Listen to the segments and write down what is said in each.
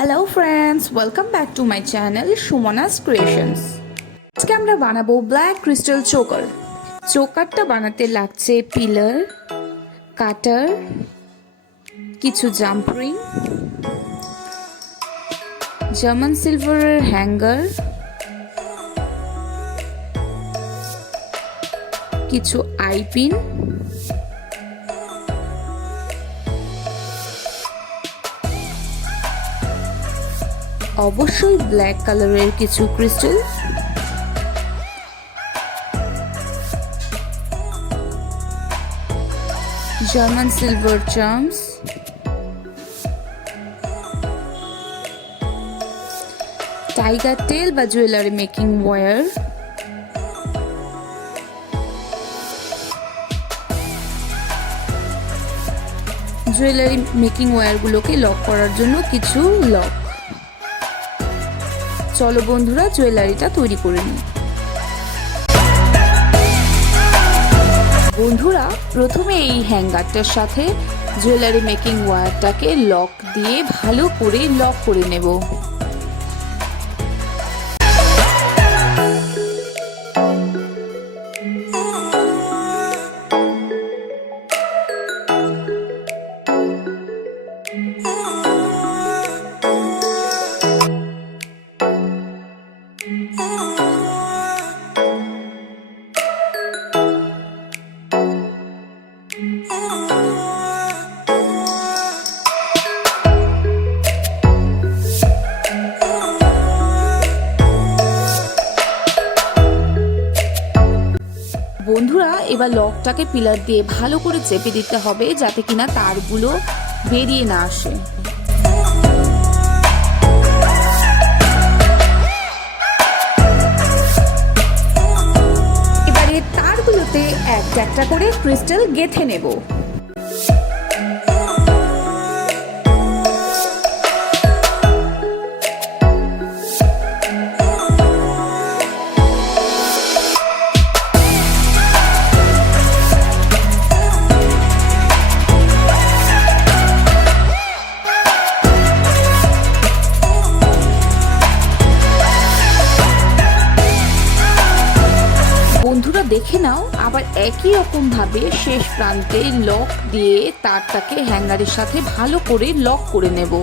Hello friends, welcome back to my channel Sumana's creations. আজকে আমরা বানাবো ব্ল্যাক ক্রিস্টাল চোকার। চোকারটা বানাতে লাগছে পিলার, কাটার, কিছু জাম্পরিং, জার্মান সিলভারের হ্যাঙ্গার, কিছু আইপিন, অবশ্যই ব্ল্যাক কালারের কিছু crystal, German silver charms, tiger tail বা jewellery making wire, jewellery making ওয়্যারগুলোকে লক করার জন্য কিছু লক। চলো বন্ধুরা জুয়েলারিটা তৈরি করে নিই। বন্ধুরা প্রথমে এই হ্যাঙ্গারটার সাথে জুয়েলারি মেকিং ওয়্যারটাকে লক দিয়ে ভালো করে লক করে নেব। বন্ধুরা এবার লকটাকে পিলার দিয়ে ভালো করে চেপে দিতে হবে যাতে কিনা তারগুলো বেরিয়ে না আসে। এবারে তারগুলোতে একটা একটা করে ক্রিস্টাল গেঁথে নেব। বন্ধুরা দেখে নাও, আবার একই রকম ভাবে শেষ প্রান্তে লক দিয়ে তারটাকে হ্যাঙ্গারের সাথে ভালো করে লক করে নেব।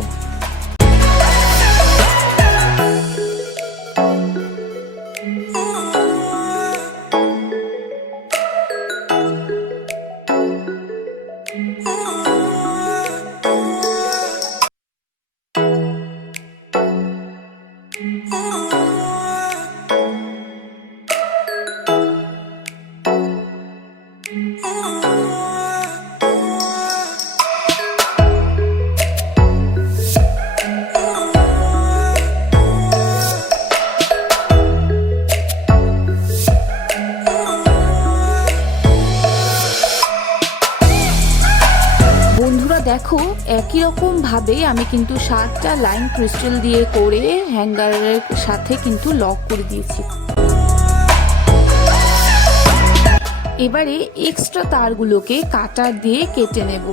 বন্ধুরা দেখো একই রকম ভাবে আমি কিন্তু 7টা লাইন ক্রিস্টাল দিয়ে করে হ্যাঙ্গারের সাথে কিন্তু লক করে দিয়েছি। এবারে এক্সট্রা তারগুলোকে কাটার দিয়ে কেটে নেব।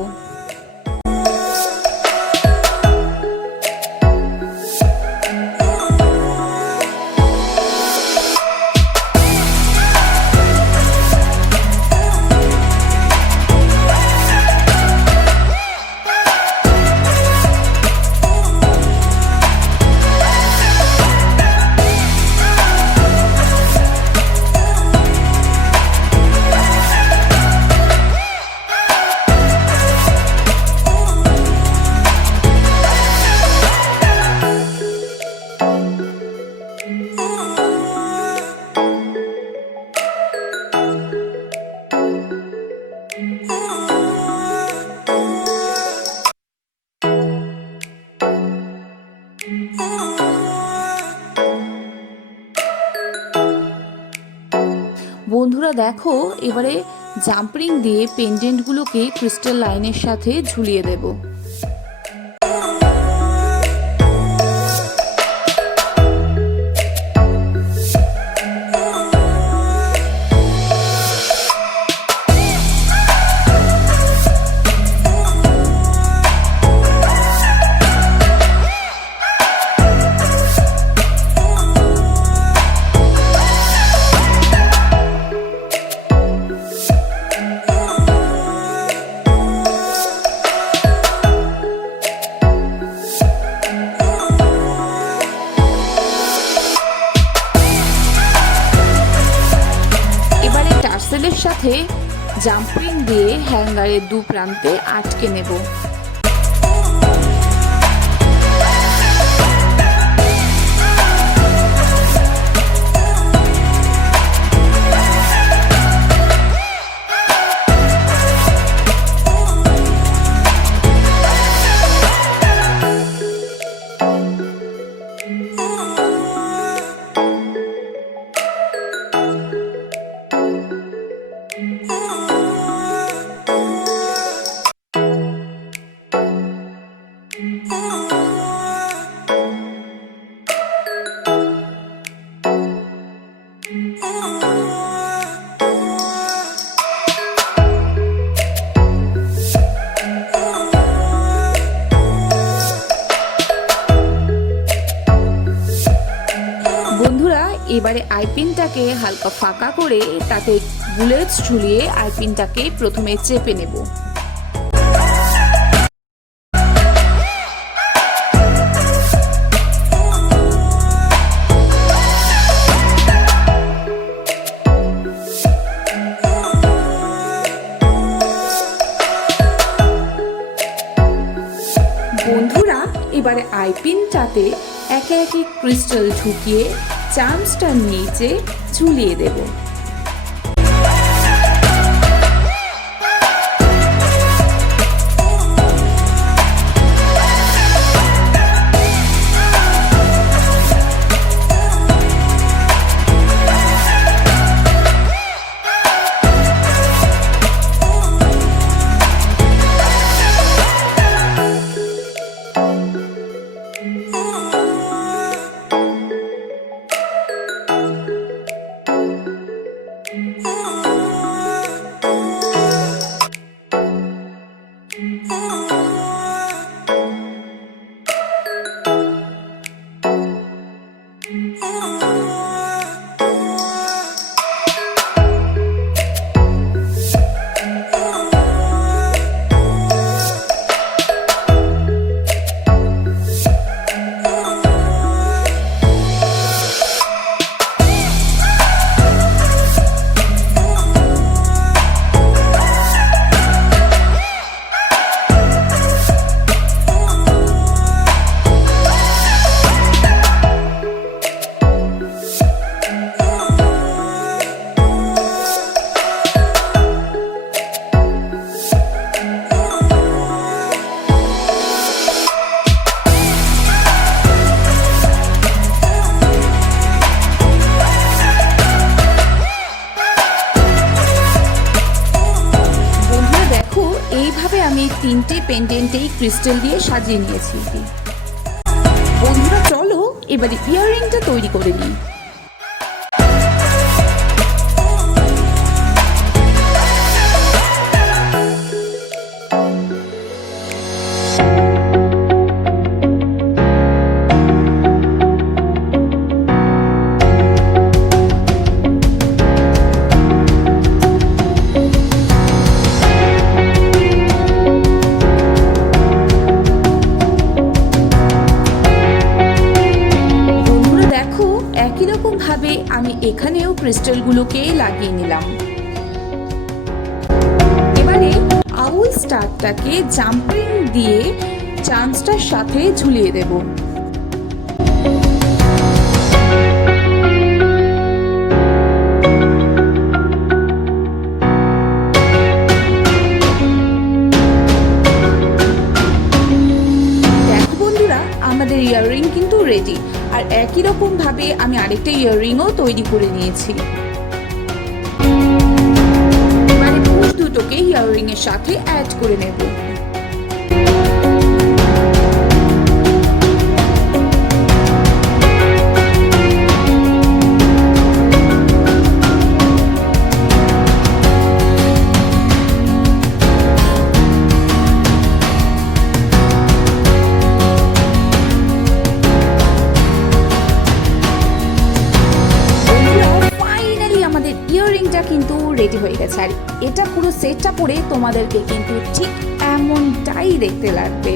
বন্ধুরা দেখো এবারে জাম্পরিং দিয়ে পেন্ডেন্টগুলোকে ক্রিস্টাল লাইনের সাথে ঝুলিয়ে দেব। সাথে জাম্পিং দিয়ে হ্যাঙ্গারের দু প্রান্তে আটকে নেব। বন্ধুরা, এবারে আইপিনটাকে হালকা ফাঁকা করে তাতে বুলেটস ঝুলিয়ে আইপিনটাকে প্রথমে চেপে নেব। বন্ধুরা, এবারে আইপিনটাতে একে একে ক্রিস্টাল ঢুকিয়ে চামচটার নিচে ঝুলিয়ে দেব। এইভাবে আমি তিনটে পেন্ডেন্টেই ক্রিস্টাল দিয়ে সাজিয়ে নিয়েছি। বন্ধুরা, চলো এবারে ইয়াররিংটা তৈরি করে নিই। একই রকম ভাবে আমি এখানেও ক্রিস্টালগুলোকে লাগিয়ে নিলাম। এবারে আউল স্টারটাকে জাম্পিং দিয়ে চান্সটার সাথে ঝুলিয়ে দেব। দেখো বন্ধুরা, আমাদের ইয়াররিং কিন্তু রেডি। আর একই রকম ভাবে আমি আরেকটা ইয়াররিংও তৈরি করে নিয়েছি। এবারে পুশ দুটোকে ইয়াররিং এর সাথে অ্যাড করে নেব। কিন্তু রেডি হয়ে গেছে। আর এটা পুরো সেটটা পরে তোমাদেরকে কিন্তু ঠিক এমনটাই তাই দেখতে লাগবে।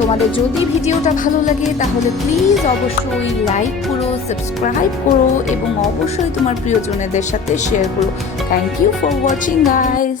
তোমাদের যদি ভিডিওটা ভালো লাগে তাহলে প্লিজ অবশ্যই লাইক করো, সাবস্ক্রাইব করো এবং অবশ্যই তোমার প্রিয়জনদের সাথে শেয়ার করো। Thank you for watching guys.